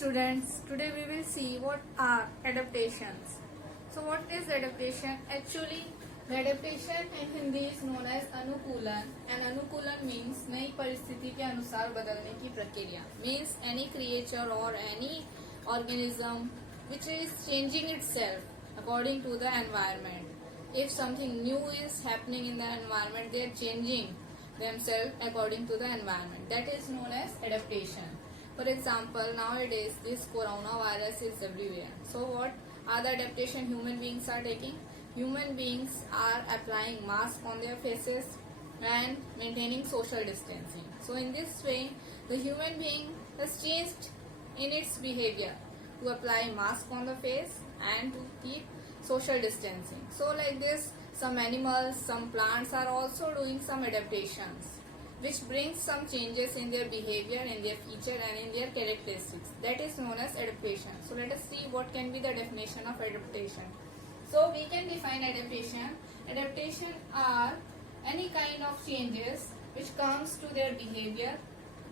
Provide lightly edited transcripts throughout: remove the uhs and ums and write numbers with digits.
students, today we will see what are adaptations. So what is adaptation? Actually, the adaptation in Hindi is known as अनुकूलन and अनुकूलन means नई परिस्थिति के अनुसार बदलने की प्रक्रिया. Means any creature or any organism which is changing itself according to the environment. If something new is happening in the environment, they are changing themselves according to the environment. That is known as adaptation. For example, nowadays this coronavirus is everywhere. So what are the adaptation human beings are taking? Human beings are applying mask on their faces and maintaining social distancing. So in this way, the human being has changed in its behavior to apply mask on the face and to keep social distancing. So like this, some animals, some plants are also doing some adaptations, which brings some changes in their behavior, in their feature and in their characteristics. That is known as adaptation. So let us see what can be the definition of adaptation. So we can define adaptation. Adaptation are any kind of changes which comes to their behavior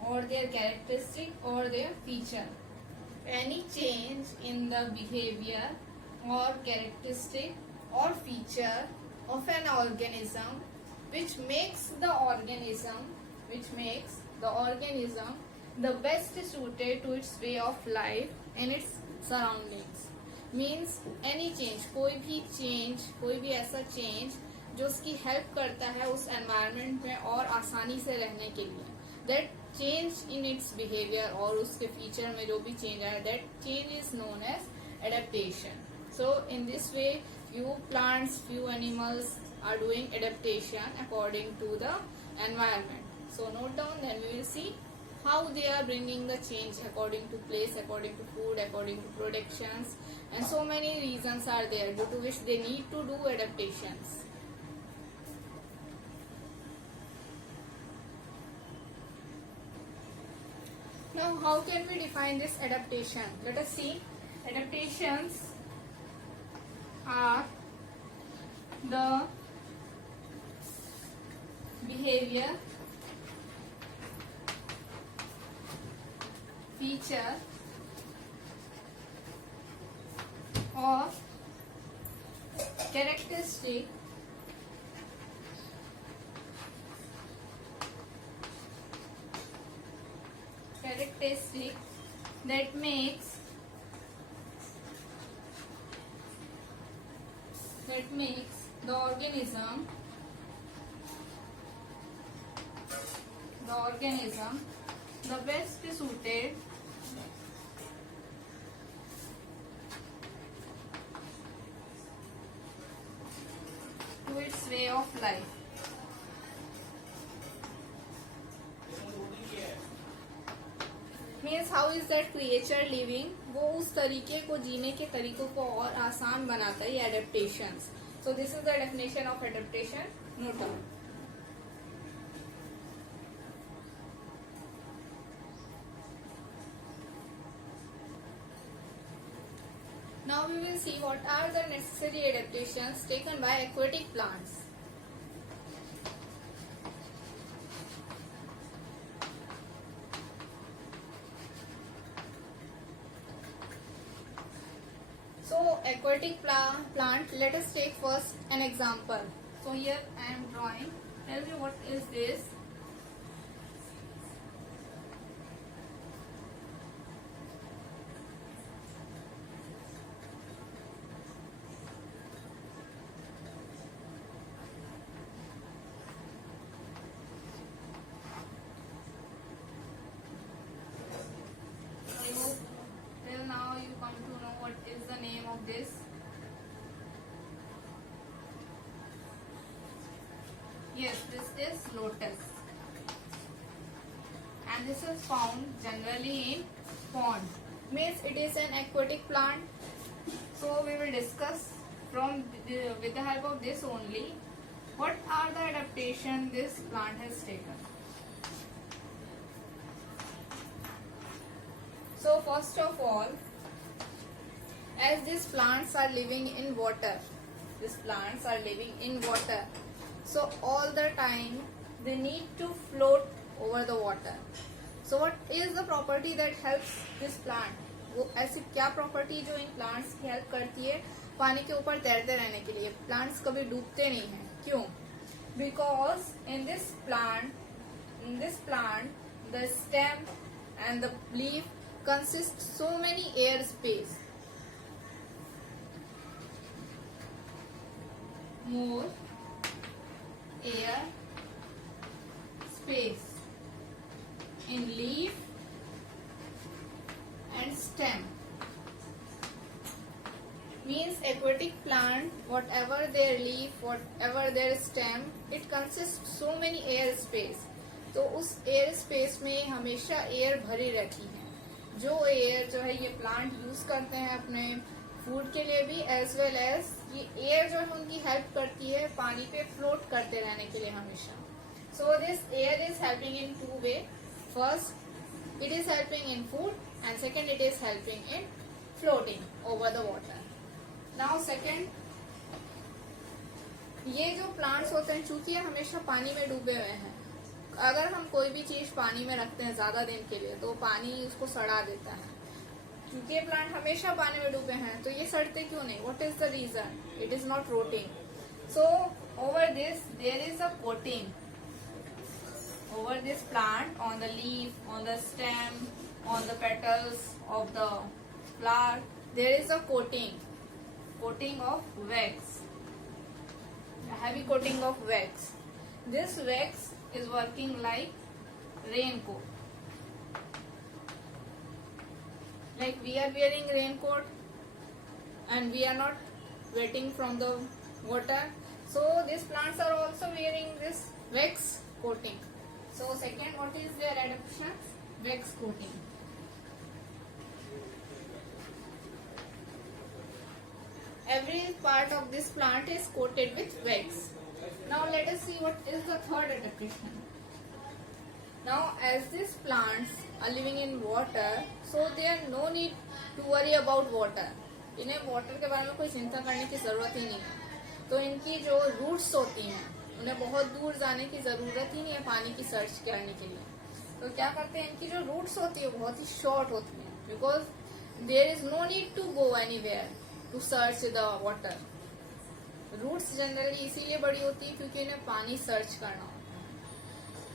or their characteristic or their feature. Any change in the behavior or characteristic or feature of an organism which makes the organism the best suited to its way of life and its surroundings. Means any change, कोई भी ऐसा change जो उसकी help करता है उस environment में और आसानी से रहने के लिए. That change in its behavior और उसके feature में जो भी change आया, that change is known as adaptation. So in this way, few plants, few animals are doing adaptation according to the environment. So note down, then we will see how they are bringing the change according to place, according to food, according to productions, and so many reasons are there due to which they need to do adaptations. Now how can we define this adaptation? Let us see. Adaptations are the behavior, feature or characteristic that makes the organism the best suited to its way of life. Means how is that creature living? वो उस तरीके को जीने के तरीकों को और आसान बनाता है ये adaptations. So this is the definition of adaptation. Note down. Now we will see what are the necessary adaptations taken by aquatic plants. So aquatic plant, let us take first an example. So here I am drawing. Tell me what is this? Till now you come to know what is the name of this. Yes, this is lotus. And this is found generally in pond. Means it is an aquatic plant. So we will discuss with the help of this only what are the adaptation this plant has taken. So first of all, as these plants are living in water, so all the time they need to float over the water. So what is the property that helps this plant? वो ऐसी क्या प्रॉपर्टी जो in plants की हेल्प करती है पानी के ऊपर तैरते रहने के लिए? प्लांट्स कभी डूबते नहीं हैं, क्यों? Because in this plant the stem and the leaf consist so many air space, more air space in leaf and stem. Means aquatic plant, whatever their leaf, whatever their stem, it consists so many air space. तो उस air space में हमेशा एयर भरी रहती है। जो एयर जो है ये प्लांट यूज करते हैं अपने फूड के लिए भी, एज वेल एज ये एयर जो है उनकी हेल्प करती है पानी पे फ्लोट करते रहने के लिए हमेशा। So this air is helping in two way. First it is helping in food and second it is helping in floating over the water. Now second, ये जो प्लांट्स होते हैं चूंकि ये हमेशा पानी में डूबे हुए हैं, अगर हम कोई भी चीज पानी में रखते हैं ज्यादा दिन के लिए तो पानी उसको सड़ा देता है। क्योंकि ये प्लांट हमेशा पानी में डूबे हैं तो ये सड़ते क्यों नहीं? What is the reason? It is not rotting. So over this there is a coating over this plant, on the leaf, on the stem, on the petals of the flower, there is a coating of wax, a heavy coating of wax. This wax is working like raincoat. Like we are wearing raincoat and we are not wetting from the water. So these plants are also wearing this wax coating. So second, what is their adaptation? Wax coating. Every part of this plant is coated with wax. Now let us see what is the third adaptation. Now as these plants are living in water, so there are no need to worry about water. इन्हें वाटर के बारे में कोई चिंता करने की जरूरत ही नहीं है। तो इनकी जो रूट्स होती हैं उन्हें बहुत दूर जाने की जरूरत ही नहीं है पानी की सर्च करने के लिए। तो क्या करते हैं, इनकी जो रूट्स होती है बहुत ही शॉर्ट होती है, because there is no need to go anywhere to search the water. Roots generally इसीलिए बड़ी होती है क्योंकि इन्हें पानी सर्च करना होता है।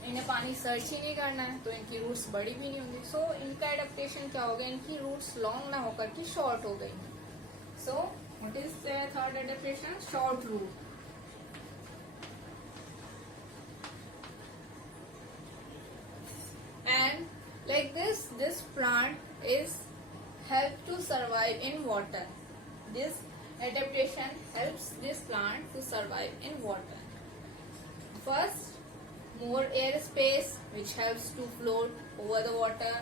इन्हें पानी सर्च ही नहीं करना है तो इनकी रूट्स बड़ी भी नहीं होंगी। सो इनका एडेप्टेशन क्या हो गया, इनकी रूट्स लॉन्ग ना होकर के शॉर्ट हो गई। So what is the third adaptation? Short root. And like this plant is help to survive in water. This adaptation helps this plant to survive in water. First, more air space which helps to float over the water.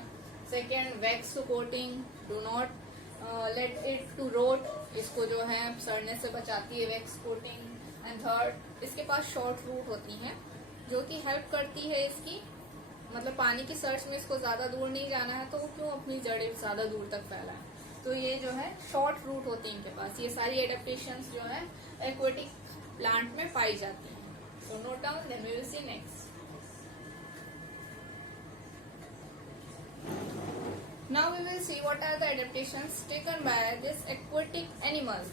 Second, wax coating, do not let it to rot, इसको जो है सड़ने से बचाती है wax coating. And third, इसके पास short root होती हैं जो कि help करती है इसकी, मतलब पानी की सर्च में इसको ज्यादा दूर नहीं जाना है तो वो क्यों अपनी जड़ें ज्यादा दूर तक फैलाए। तो ये जो है शॉर्ट रूट होती है इनके पास। ये सारी एडेप्टेशंस जो है एक्वेटिक प्लांट में पाई जाती हैं। So note down, then we will see next. Now we will see what are the adaptations taken by this aquatic animals.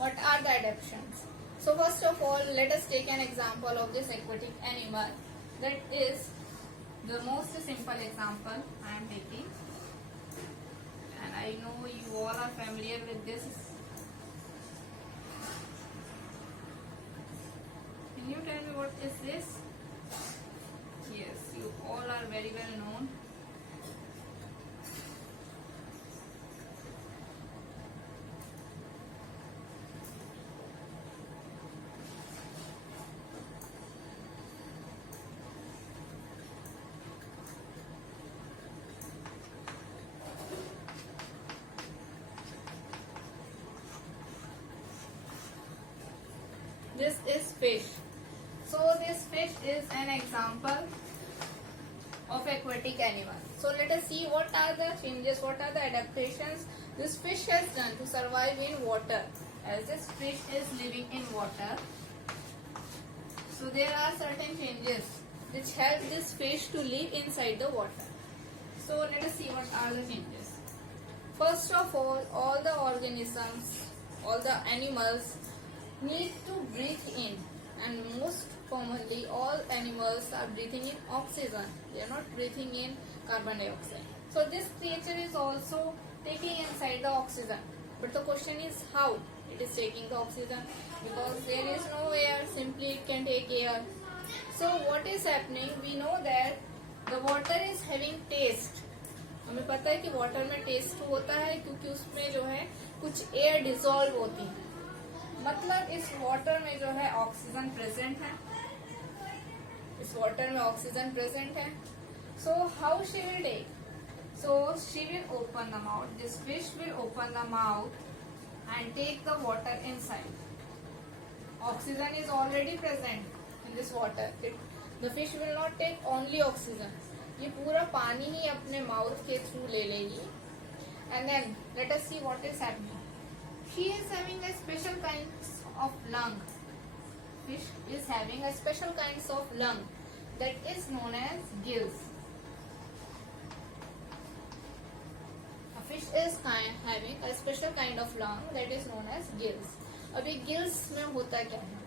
What are the adaptations? So first of all, let us take an example of this aquatic animal. That is the most simple example I am taking, and I know you all are familiar with this. Can you tell me what is this? Yes, you all are very well known. This is fish. So this fish is an example of aquatic animal. So let us see what are the changes, what are the adaptations this fish has done to survive in water. As this fish is living in water, So there are certain changes which help this fish to live inside the water. So let us see what are the changes. First of all the organisms, all the animals need to breathe in, and most commonly all animals are breathing in oxygen. They are not breathing in carbon dioxide. So this creature is also taking inside the oxygen. But the question is how it is taking the oxygen, because there is no air, simply it can take air. So what is happening, we know that the water is having taste. हमें पता है कि वाटर में टेस्ट होता है क्योंकि उसमें जो है कुछ एयर डिसॉल्व होती है, मतलब इस वाटर में जो है ऑक्सीजन प्रेजेंट है, इस वाटर में ऑक्सीजन प्रेजेंट है. So how she will take, so she will open the mouth, this fish will open the mouth and take the water inside. Oxygen is already present in this water. The fish will not take only oxygen, ये पूरा पानी ही अपने माउथ के थ्रू ले लेगी. And then let us see what is happening. She is having a special kinds of lung. Fish is having a special kinds of lung that is known as gills. Fish is having a special kind of lung that is known as gills. अभी गिल्स में होता क्या है,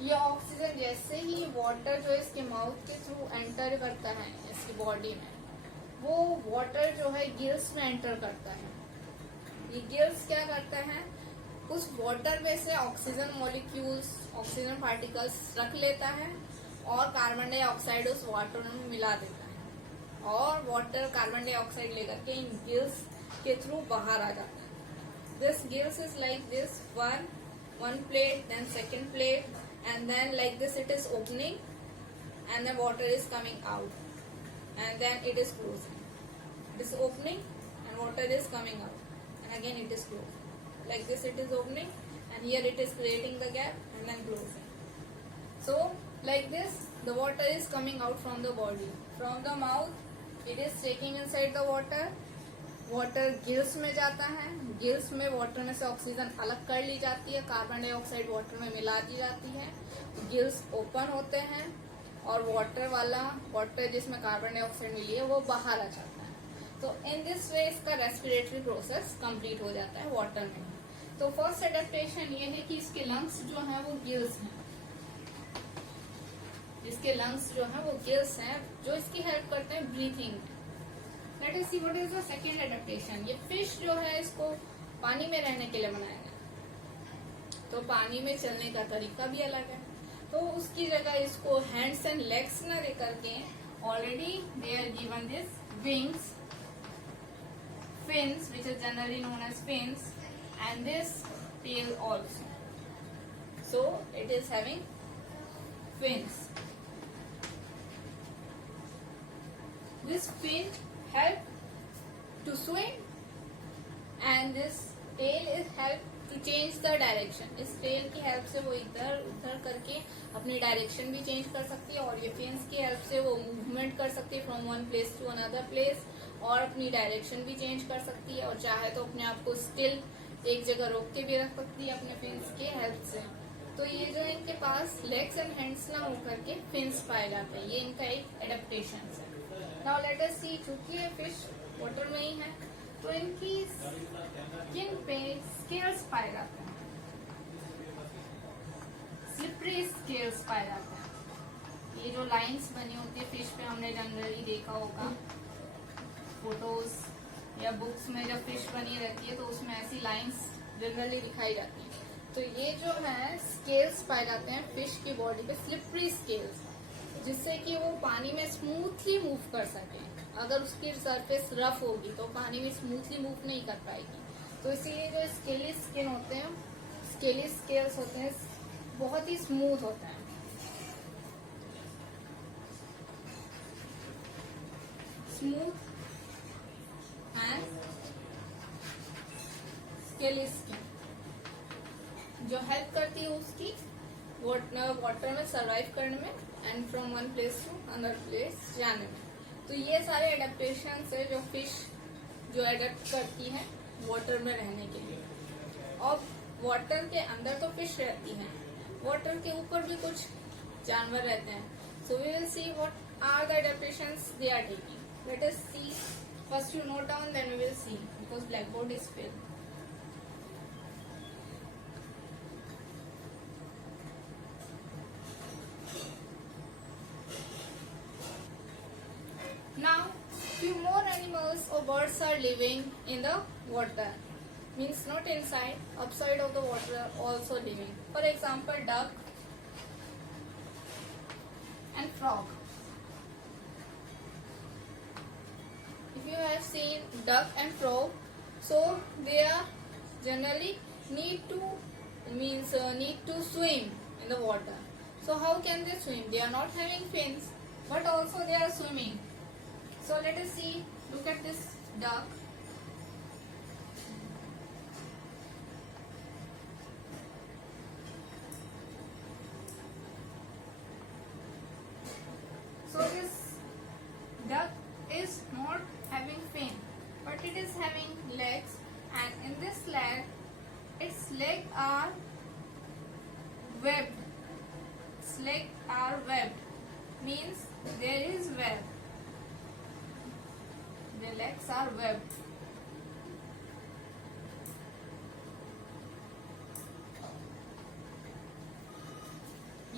ये ऑक्सीजन जैसे ही वाटर जो इसके माउथ के थ्रू एंटर करता है इसकी बॉडी में, वो वाटर जो है गिल्स में एंटर करता है. ये गिल्स क्या करता है, उस वाटर में से ऑक्सीजन मॉलिक्यूल्स, ऑक्सीजन पार्टिकल्स रख लेता है और कार्बन डाइऑक्साइड उस वाटर में मिला देता है, और वाटर कार्बन डाइऑक्साइड लेकर के इन गिल्स के थ्रू बाहर आ जाता है. This gills is like this, one plate, then second plate, and then like this it is opening and then water is coming out, and then it is closing. It is opening and water is coming out, and again it is closing. Like this it is opening and here it is creating the gap and then closing. So like this the water is coming out from the body, from the mouth it is taking inside the water. Water gills में जाता है, गिल्स में वाटर में से ऑक्सीजन अलग कर ली जाती है, कार्बन डाइऑक्साइड वाटर में मिला दी जाती है, गिल्स ओपन होते हैं और वाटर जिसमें कार्बन डाइऑक्साइड मिली है वो बाहर आ जाता है. तो इन दिस वे इसका रेस्पिरेटरी प्रोसेस कंप्लीट हो जाता है वाटर में. तो फर्स्ट एडेप्टेशन ये है कि इसके लंग्स जो हैं वो गिल्स हैं, इसके लंग्स जो हैं वो गिल्स हैं जो इसकी हेल्प करते हैं ब्रीथिंग में. Let us see what is the second adaptation. ये फिश जो है इसको पानी में रहने के लिए बनाया गया, तो पानी में चलने का तरीका भी अलग है. तो उसकी जगह इसको हैंड्स एंड लेग्स न दे करके already they are given this wings, fins which is generally known as fins, and this tail also. So it is having fins. This fin help to swim and this tail is help to change the direction. इस tail की हेल्प से वो इधर उधर करके अपनी डायरेक्शन भी चेंज कर सकती है, और ये fins की हेल्प से वो मूवमेंट कर सकती है from one place to another place, और अपनी डायरेक्शन भी चेंज कर सकती है, और चाहे तो अपने आप को स्टिल एक जगह रोक के भी रख सकती है अपने fins के हेल्प से. तो ये जो इनके पास लेग्स एंड हैंड्स ना होकर के fins पाए जाते हैं, ये इनका एक एडेप्टेशन है. नाउ लेट अस सी, चूंकि ये फिश वाटर में ही है तो इनकी स्किन पे स्केल्स पाए जाते हैं, स्लिपरी स्केल्स पाए जाते हैं. ये जो लाइंस बनी होती है फिश पे, हमने जनरली देखा होगा फोटोज या बुक्स में, जब फिश बनी रहती है तो उसमें ऐसी लाइंस जनरली दिखाई जाती है. तो ये जो है स्केल्स पाए जाते हैं फिश की बॉडी पे, स्लिपरी स्केल्स, जिससे कि वो पानी में स्मूथली मूव कर सके. अगर उसकी सरफेस रफ होगी तो पानी में स्मूथली मूव नहीं कर पाएगी. तो इसीलिए जो स्केली स्किन होते हैं, स्केली स्केल्स होते हैं, बहुत ही स्मूथ होता है. स्मूथ एंड स्केली स्किन जो हेल्प करती है उसकी वाटर में सरवाइव करने में and from one place to another place जाने में. तो ये सारे एडेप्टेशन है जो फिश जो एडेप्ट करती है वाटर में रहने के लिए. और वाटर के अंदर तो फिश रहती है, वाटर के ऊपर भी कुछ जानवर रहते हैं. So we will see what are the adaptations they are taking. Let us see. First you note down, then we will see, because blackboard is filled. Now, few more animals or birds are living in the water. Means not inside, upside of the water also living. For example, duck and frog. If you have seen duck and frog, so they are generally need to swim in the water. So how can they swim? They are not having fins, but also they are swimming. So let us see. Look at this duck. So this duck is not having fin, but it is having legs, and in this leg, its legs are webbed. Its legs are webbed. Means there is web. The legs are webbed.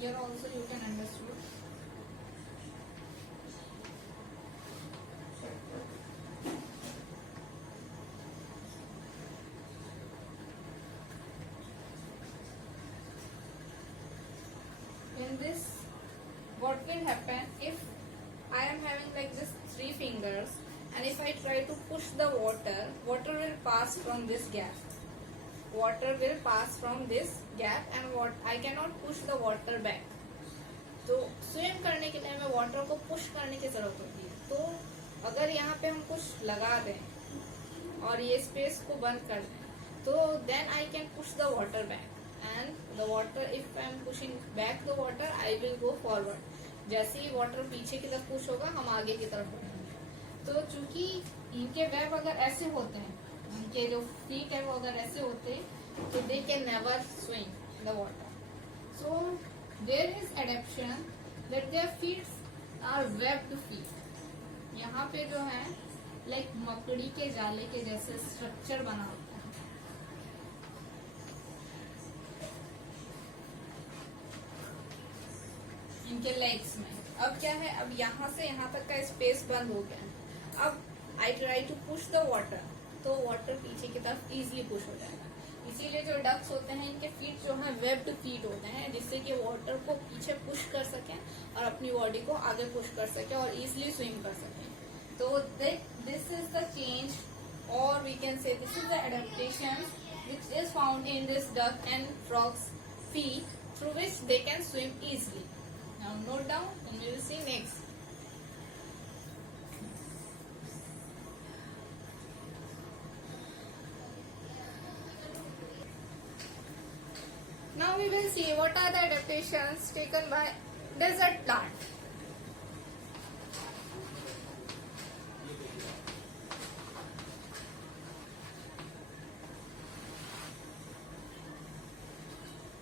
Here also you can understand. In this, what will happen if I am having like just 3 fingers, and if I try to push the water will pass from this gap. Water will pass from this gap, and what I cannot push the water back. तो स्विम करने के लिए हमें वाटर को पुश करने की जरूरत होती है. तो अगर यहाँ पे हम पुश लगा दें और ये स्पेस को बंद कर दें, तो then I can push the water back, and the water, if I am pushing back the water, I will go forward. जैसे ही वाटर पीछे की तरफ पुश होगा, हम आगे की तरफ बढ़ेंगे. तो चूंकि इनके वेब अगर ऐसे होते हैं, इनके जो फीट है वो अगर ऐसे होते हैं, तो they can never swim the water. So there is adaptation that their feet are webbed feet. यहाँ पे जो है लाइक मकड़ी के जाले के जैसे स्ट्रक्चर बना होता है. इनके लेग्स में अब क्या है, अब यहाँ से यहाँ तक का स्पेस बंद हो गया है. अब I try to push the water, तो वाटर पीछे की तरफ इजीली पुश हो जाएगा. इसीलिए जो डक्स होते हैं, इनके फीट जो है वेब्ड फीट होते हैं, जिससे कि वाटर को पीछे पुश कर सकें और अपनी बॉडी को आगे पुश कर सकें और इजीली स्विम कर सकें. तो दिस इज द चेंज, और we can say this is the adaptation which is found in this duck and frog's feet, through which they can swim easily. Now note down and we will see next. Now we will see what are the adaptations taken by desert plant.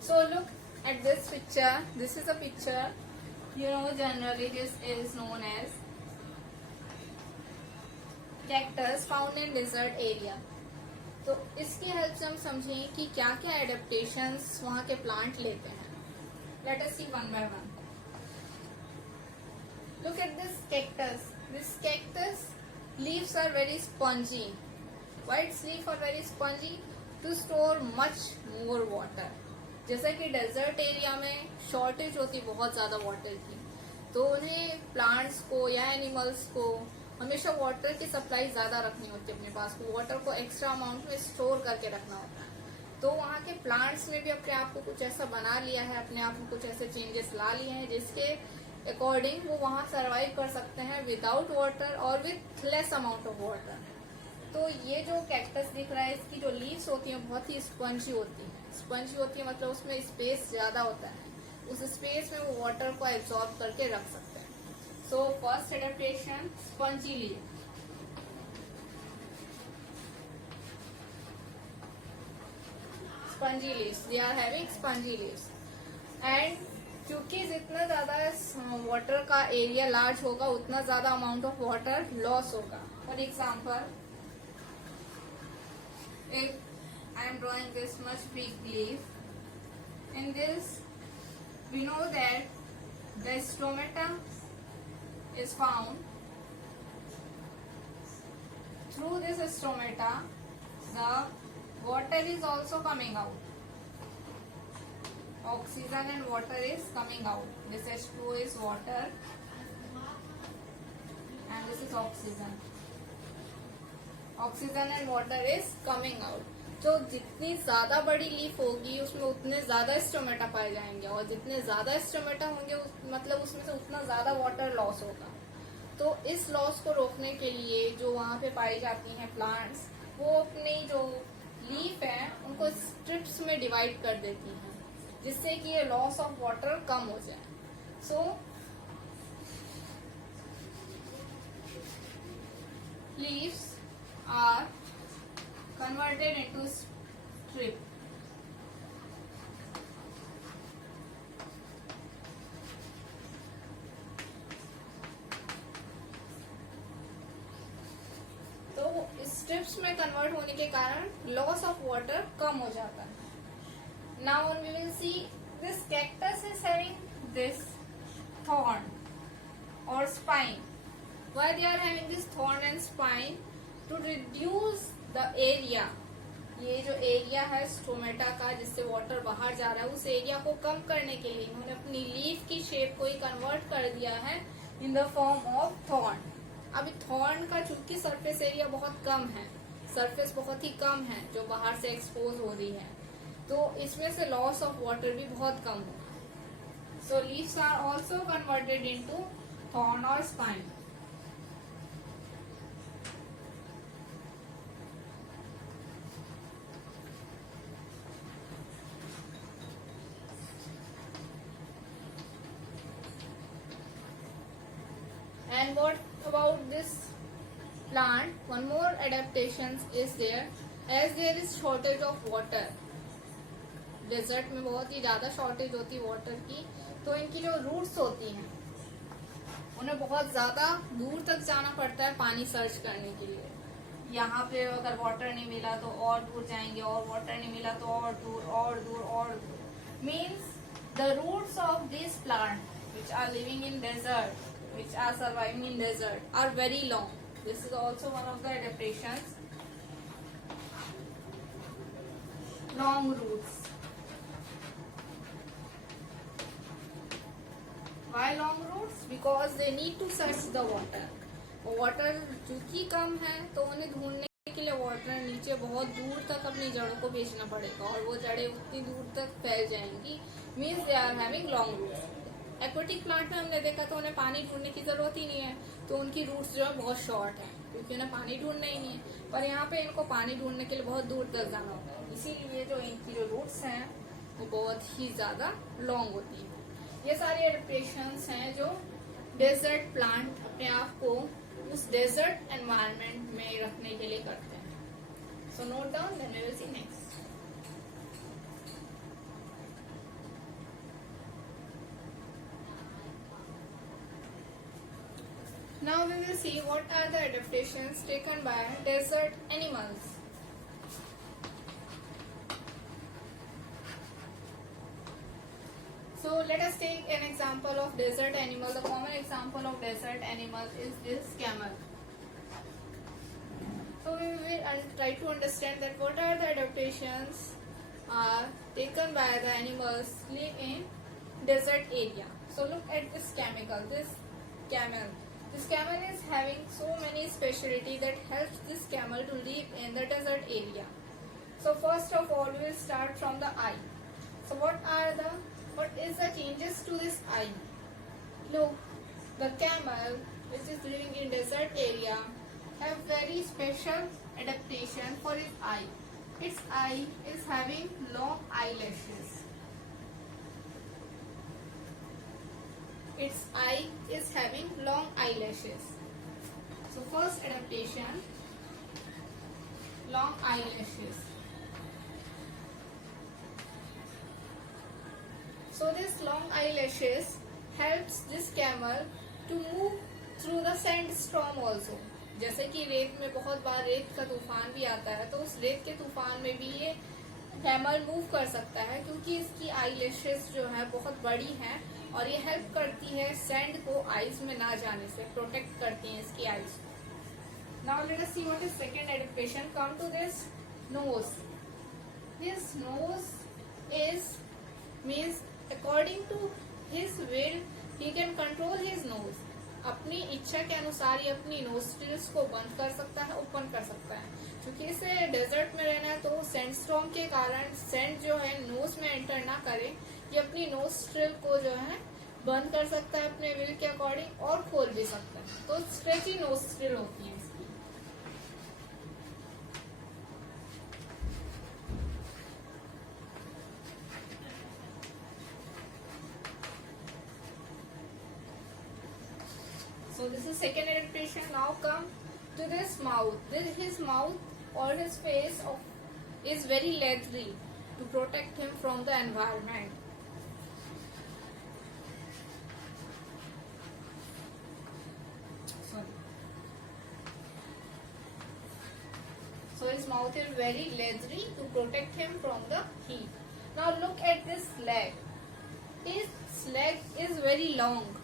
So look at this picture. This is a picture. You know, generally this is known as cactus found in desert area. तो इसकी हेल्प से हम समझें कि क्या क्या एडेप्टेशंस वहाँ के प्लांट लेते हैं. Let us see one by one. Look at this cactus. This cactus leaves are very spongy. Why its leaves are very spongy? To store much more water. जैसा कि डेजर्ट एरिया में शॉर्टेज होती बहुत ज्यादा वाटर की, तो उन्हें प्लांट्स को या एनिमल्स को हमेशा वाटर की सप्लाई ज्यादा रखनी होती है अपने पास. वाटर को एक्स्ट्रा अमाउंट में स्टोर करके रखना होता है. तो वहाँ के प्लांट्स ने भी अपने आप को कुछ ऐसा बना लिया है, अपने आप में कुछ ऐसे चेंजेस ला लिए हैं जिसके अकॉर्डिंग वो वहाँ सर्वाइव कर सकते हैं विदाउट वाटर और with less amount of water. तो ये जो कैक्टस दिख रहा है, इसकी जो लीव्स होती हैं बहुत ही स्पंजी होती है. स्पंजी होती है मतलब उसमें स्पेस ज्यादा होता है. उस स्पेस में वो वाटर को एब्जॉर्ब करके रख सकते हैं. So first adaptation, spongy leave. Spongy leaves. They are having spongy leaves. And क्योंकि जितना ज्यादा वाटर का एरिया लार्ज होगा उतना ज्यादा अमाउंट ऑफ वाटर लॉस होगा. For example, if I am drawing this much big leaf, in this we know that the stomata is found. Through this stomata the water is also coming out. Oxygen and water is coming out. This H2O is water and this is oxygen. Oxygen and water is coming out. तो जितनी ज्यादा बड़ी लीफ होगी उसमें उतने ज्यादा स्टोमेटा पाए जाएंगे और जितने ज्यादा स्टोमेटा होंगे मतलब उसमें से उतना ज्यादा वाटर लॉस होगा. तो इस लॉस को रोकने के लिए जो वहाँ पे पाई जाती हैं प्लांट्स, वो अपनी जो लीफ है उनको स्ट्रिप्स में डिवाइड कर देती हैं जिससे कि ये लॉस ऑफ वाटर कम हो जाए. So leaves are converted into strip. Strips में कन्वर्ट होने के कारण लॉस ऑफ वाटर कम हो जाता है. Now we will see this cactus is having this thorn और spine. Why they are having this thorn and spine? To reduce the area. ये जो एरिया है स्टोमेटा का जिससे वाटर बाहर जा रहा है उस एरिया को कम करने के लिए इन्होंने अपनी लीफ की शेप को ही कन्वर्ट कर दिया है in the form of thorn. अभी थॉर्न का चूंकि सरफेस एरिया बहुत कम है, सरफेस बहुत ही कम है जो बाहर से एक्सपोज हो रही है, तो इसमें से लॉस ऑफ वाटर भी बहुत कम होगा. So leaves are also converted into thorn और spine. And what about this plant? One more adaptations is there as there is shortage of water. Desert में बहुत ही ज्यादा शॉर्टेज होती है वाटर की, तो इनकी जो रूट्स होती हैं उन्हें बहुत ज्यादा दूर तक जाना पड़ता है पानी सर्च करने के लिए. यहाँ पे अगर वाटर नहीं मिला तो और दूर जाएंगे और वाटर नहीं मिला तो और दूर और दूर और दूर. Means the roots of this plant which are living in desert, which are surviving in desert are very long. This is also one of the adaptations. Long roots. Why long roots? Because they need to search the water. Water चूंकि कम है तो उन्हें ढूंढने के लिए वाटर नीचे बहुत दूर तक अपनी जड़ों को भेजना पड़ेगा और वो जड़ें उतनी दूर तक फैल जाएंगी. Means they are having long roots. Aquatic plant में हमने देखा तो उन्हें पानी ढूंढने की जरूरत ही नहीं है, तो उनकी रूट्स जो है बहुत शॉर्ट है क्योंकि उन्हें पानी ढूंढना ही नहीं है. पर यहाँ पे इनको पानी ढूंढने के लिए बहुत दूर तक जाना होता है, इसीलिए जो इनकी जो रूट्स हैं वो बहुत ही ज्यादा लॉन्ग होती है. ये सारी एडेप्टेशंस हैं जो डेजर्ट प्लांट अपने आप को उस डेजर्ट एनवायरनमेंट में रखने के लिए करते हैं. So note down, then we will see next. Now we will see what are the adaptations taken by desert animals. So let us take an example of desert animal. The common example of desert animal is this camel. So we will try to understand that what are the adaptations are taken by the animals live in desert area. So look at this camel. This camel is having so many specialty that helps this camel to live in the desert area. So first of all, we will start from the eye. So what is the changes to this eye? Look, the camel which is living in desert area have very special adaptation for its eye. Its eye is having long eyelashes. Its eye is having long eyelashes. So first adaptation, long eyelashes. So this long eyelashes helps this camel to move through the sandstorm also. जैसे कि रेत में बहुत बार रेत का तूफान भी आता है, तो उस रेत के तूफान में भी ये कैमल मूव कर सकता है, क्योंकि इसकी आईलैशेस जो है बहुत बड़ी हैं और ये हेल्प करती है सैंड को आईज में ना जाने से, प्रोटेक्ट करती हैं इसकी eyes. Now let us see what is second adaptation. Come to this nose. This nose is means according to his will he can control his nose. अपनी इच्छा के अनुसार ये अपनी नोस्ट्रिल्स को बंद कर सकता है, ओपन कर सकता है। क्योंकि इसे डेजर्ट में रहना है, तो सैंडस्टॉर्म के कारण सैंड जो है नोज में एंटर ना करे, ये अपनी नोस्ट्रिल को जो है बंद कर सकता है अपने विल के अकॉर्डिंग, और खोल भी सकता है। तो स्ट्रेची नोस्ट्रिल होती है इसकी। So this is second adaptation. Now come to this mouth. His mouth or his face is very leathery to protect him from the environment. Sorry. So his mouth is very leathery to protect him from the heat. Now look at this leg. Its leg is very long.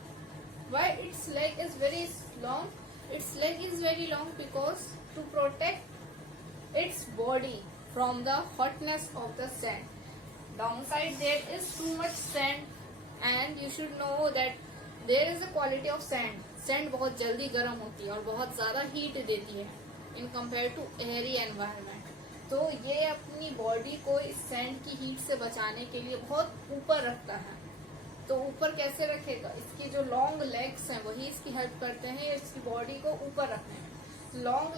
Why its leg is very long? Its leg is very long because to protect its body from the hotness of the sand. Downside there is too much sand, and you should know that there is a quality of sand. Sand बहुत जल्दी गर्म होती है और बहुत ज़्यादा हीट देती है in compared to airy environment. तो ये अपनी बॉडी को इस सैंड की हीट से बचाने के लिए बहुत ऊपर रखता है। तो ऊपर कैसे रखेगा? इसकी जो लॉन्ग लेग्स हैं वही इसकी हेल्प करते हैं इसकी बॉडी को ऊपर रखने में। लॉन्ग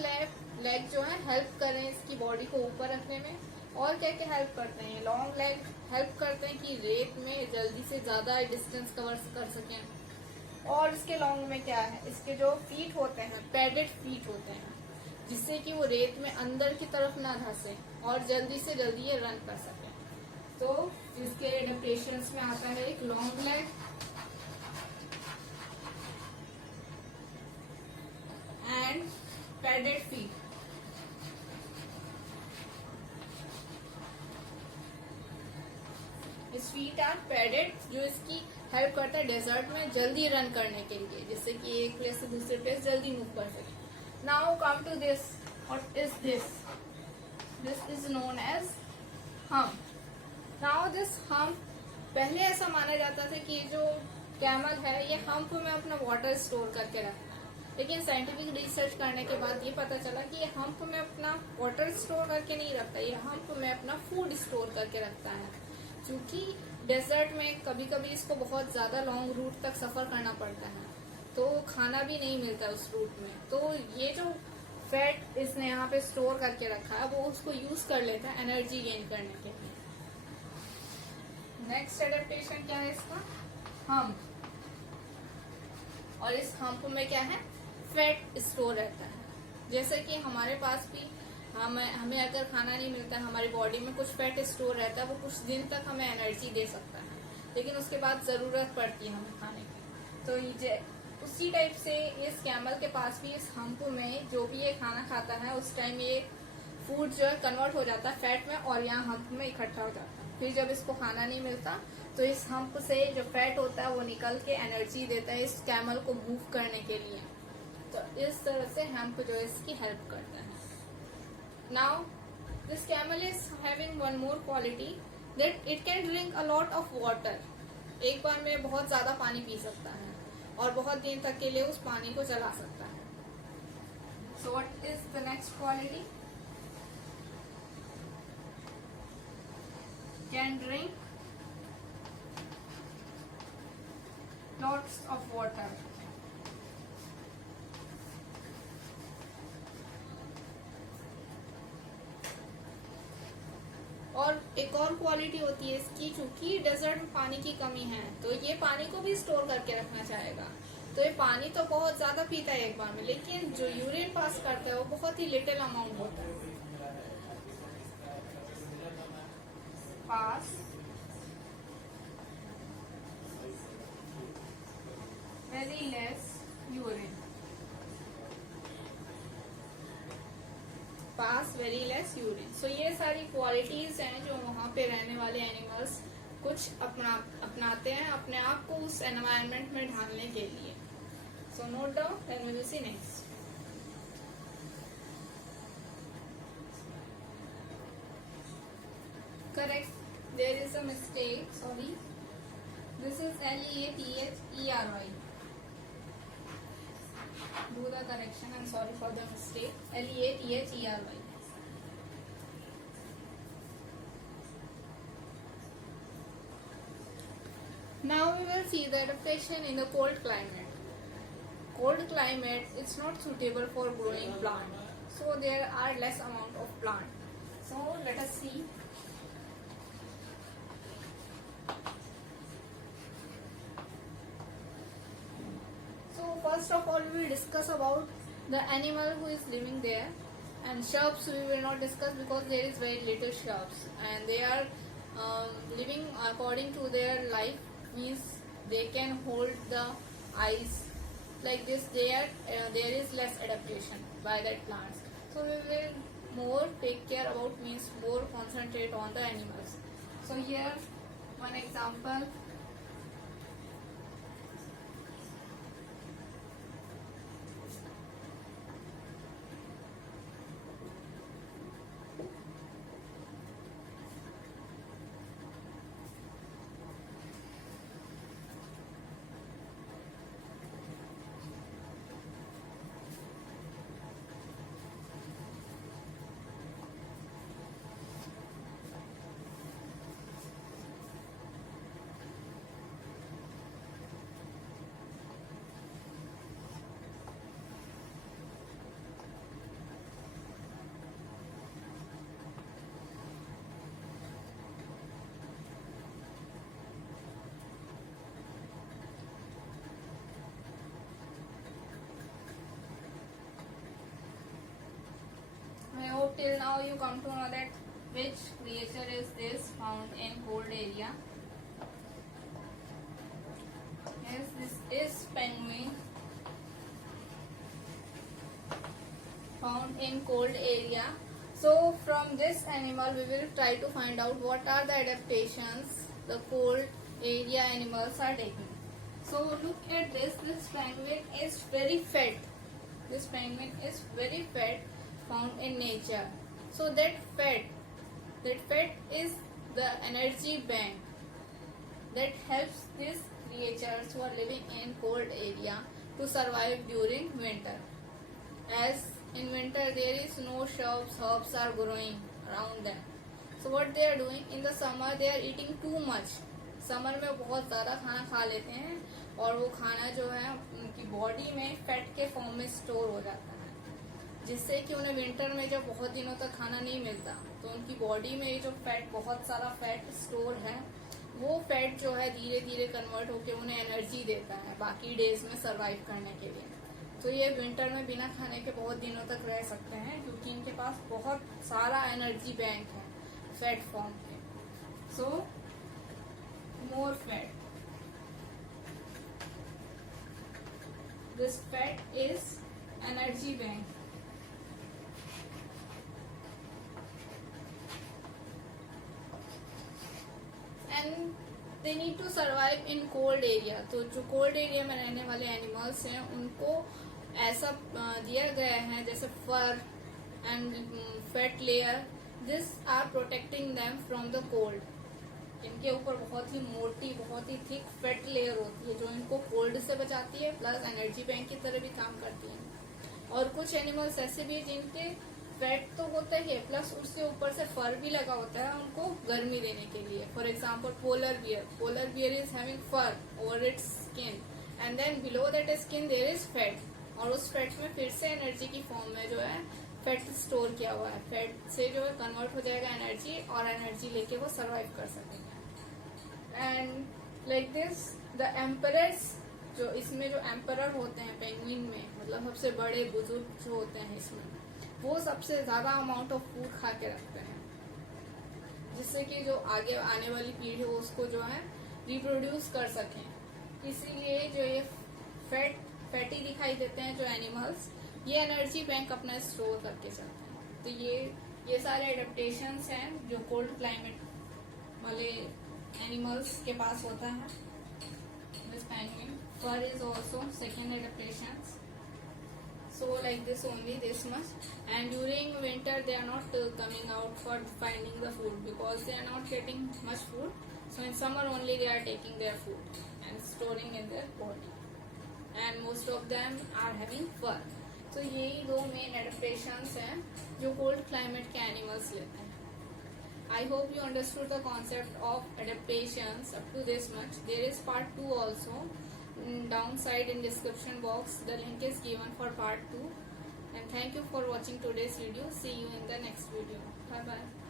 लेग जो है हेल्प करें इसकी बॉडी को ऊपर रखने में। और क्या क्या हेल्प करते हैं? लॉन्ग लेग हेल्प करते हैं कि रेत में जल्दी से ज़्यादा डिस्टेंस कवर कर सकें। और इसके लॉन्ग में क्या है? इसके जो फीट होते हैं पैडेड फीट होते हैं, जिससे कि वो रेत में अंदर की तरफ ना धंसे और जल्दी से जल्दी ये रन कर सके। तो इसके एडेप्टेशंस में आता है एक long leg and padded feet. इस फीट आर पैडेड, जो इसकी हेल्प करता है डेजर्ट में जल्दी रन करने के लिए, जिससे कि एक प्लेस से दूसरे प्लेस जल्दी मूव कर सके। Now come to this. What is this? This is known as hump. Now this hump, पहले ऐसा माना जाता था कि जो कैमल है ये हम्प में अपना वाटर स्टोर करके रखता है, लेकिन साइंटिफिक रिसर्च करने के बाद ये पता चला कि ये हम्प में अपना वाटर स्टोर करके नहीं रखता, ये हम्प में अपना फूड स्टोर करके रखता है। क्योंकि डेजर्ट में कभी कभी इसको बहुत ज़्यादा लॉन्ग रूट तक सफ़र करना पड़ता है, तो खाना भी नहीं मिलता उस रूट में। तो ये जो फैट इसने यहाँ पे स्टोर करके रखा है वो उसको यूज़ कर लेता है एनर्जी गेन करने के लिए। नेक्स्ट एडेप्टेशन क्या है इसका? हम्प। और इस हम्प में क्या है? फैट स्टोर रहता है। जैसे कि हमारे पास भी हमें अगर खाना नहीं मिलता है, हमारी बॉडी में कुछ फैट स्टोर रहता है, वो कुछ दिन तक हमें एनर्जी दे सकता है, लेकिन उसके बाद ज़रूरत पड़ती है हमें खाने की। तो ये उसी टाइप से इस कैमल के पास भी इस हम्प में जो भी ये खाना खाता है उस टाइम ये फूड जो है कन्वर्ट हो जाता है फैट में और यहाँ हम्प में इकट्ठा हो जाता है। फिर जब इसको खाना नहीं मिलता तो इस हम्प से जो फैट होता है वो निकल के एनर्जी देता है इस कैमल को मूव करने के लिए। तो इस तरह से हम्प जो है इसकी हेल्प करता है। Now this camel is having one more quality that it can drink a lot of water. एक बार में बहुत ज़्यादा पानी पी सकता है और बहुत दिन तक के लिए उस पानी को चला सकता है। सो what is the next quality? Can drink lots of water. और एक और क्वालिटी होती है इसकी, चूंकि डेजर्ट में पानी की कमी है तो ये पानी को भी स्टोर करके रखना चाहेगा। तो ये पानी तो बहुत ज्यादा पीता है एक बार में, लेकिन जो यूरिन पास करता है वो बहुत ही लिटिल अमाउंट होता है। पास very less urine. पास वेरी लेस यूरिन. सो ये सारी क्वालिटीज हैं जो वहाँ पे रहने वाले एनिमल्स कुछ अपनाते हैं अपने आप को उस एनवायरनमेंट में ढालने के लिए. So note down, then we will see next. Correct. There is a mistake. Sorry. This is Leathery. Do the correction. I'm sorry for the mistake. Leathery. Now we will see the adaptation in the cold climate. Cold climate is not suitable for growing plant. So there are less amount of plant. So let us see. First of all, we will discuss about the animal who is living there, and shrubs we will not discuss because there is very little shrubs and they are living according to their life, means they can hold the ice like this. There is less adaptation by that plants. So we will more take care about, means more concentrate on the animals. So here one example. I hope till now you come to know that which creature is this found in cold area. Yes, this is penguin found in cold area. So from this animal we will try to find out what are the adaptations the cold area animals are taking. So look at this. This penguin is very fat. This penguin is very fat, found in nature. So that fat is the energy bank that helps these creatures who are living in cold area to survive during winter. As in winter there is no shrubs, herbs are growing around them. So what they are doing in the summer, they are eating too much. Summer में बहुत ज़्यादा खाना खा लेते हैं और वो खाना जो है उनकी बॉडी में फैट के फॉर्म में स्टोर हो जाता है, जिससे कि उन्हें विंटर में जब बहुत दिनों तक खाना नहीं मिलता तो उनकी बॉडी में ये जो फैट, बहुत सारा फैट स्टोर है, वो फैट जो है धीरे धीरे कन्वर्ट होकर उन्हें एनर्जी देता है बाकी डेज में सरवाइव करने के लिए. तो ये विंटर में बिना खाने के बहुत दिनों तक रह सकते हैं क्योंकि इनके पास बहुत सारा एनर्जी बैंक है फैट फॉर्म में. So more fat, this fat is energy bank. And they need to survive in cold area. तो जो कोल्ड एरिया में रहने वाले एनिमल्स हैं उनको ऐसा दिया गया है जैसे fur and fat layer, this are protecting them from the cold. इनके ऊपर बहुत ही मोटी, बहुत ही थिक फैट लेयर होती है जो इनको कोल्ड से बचाती है, प्लस एनर्जी बैंक की तरह भी काम करती है. और कुछ एनिमल्स ऐसे भी हैं जिनके फैट तो होता ही है प्लस उसके ऊपर से फर भी लगा होता है उनको गर्मी देने के लिए. For example polar bear is having fur over its skin and then below that skin there is fat, और उस फैट में फिर से एनर्जी की फॉर्म में जो है फैट स्टोर किया हुआ है. फैट से जो है कन्वर्ट हो जाएगा एनर्जी और एनर्जी लेके वो सर्वाइव कर सकेंगे. And like this the emperors, जो इसमें जो एम्परर होते हैं पेंगुइन में, मतलब सबसे बड़े बुजुर्ग जो होते हैं इसमें, वो सबसे ज्यादा अमाउंट ऑफ फूड खा के रखते हैं जिससे कि जो आगे आने वाली पीढ़ी हो उसको जो है रिप्रोड्यूस कर सकें. इसीलिए जो ये फैटी दिखाई देते हैं जो एनिमल्स, ये एनर्जी बैंक अपना स्टोर करके चलते हैं। तो ये सारे एडेप्टेशंस हैं जो कोल्ड क्लाइमेट वाले एनिमल्स के पास होता है। This penguin fur is also second adaptations. So like this only, this much. And during winter they are not coming out for finding the food because they are not getting much food. So in summer only they are taking their food and storing in their body. And most of them are having fur. So यही दो main adaptations हैं जो cold climate के animals लेते हैं। I hope you understood the concept of adaptations up to this much. There is part 2 also. Downside in description box, the link is given for part 2. And thank you for watching today's video. See you in the next video. Bye bye.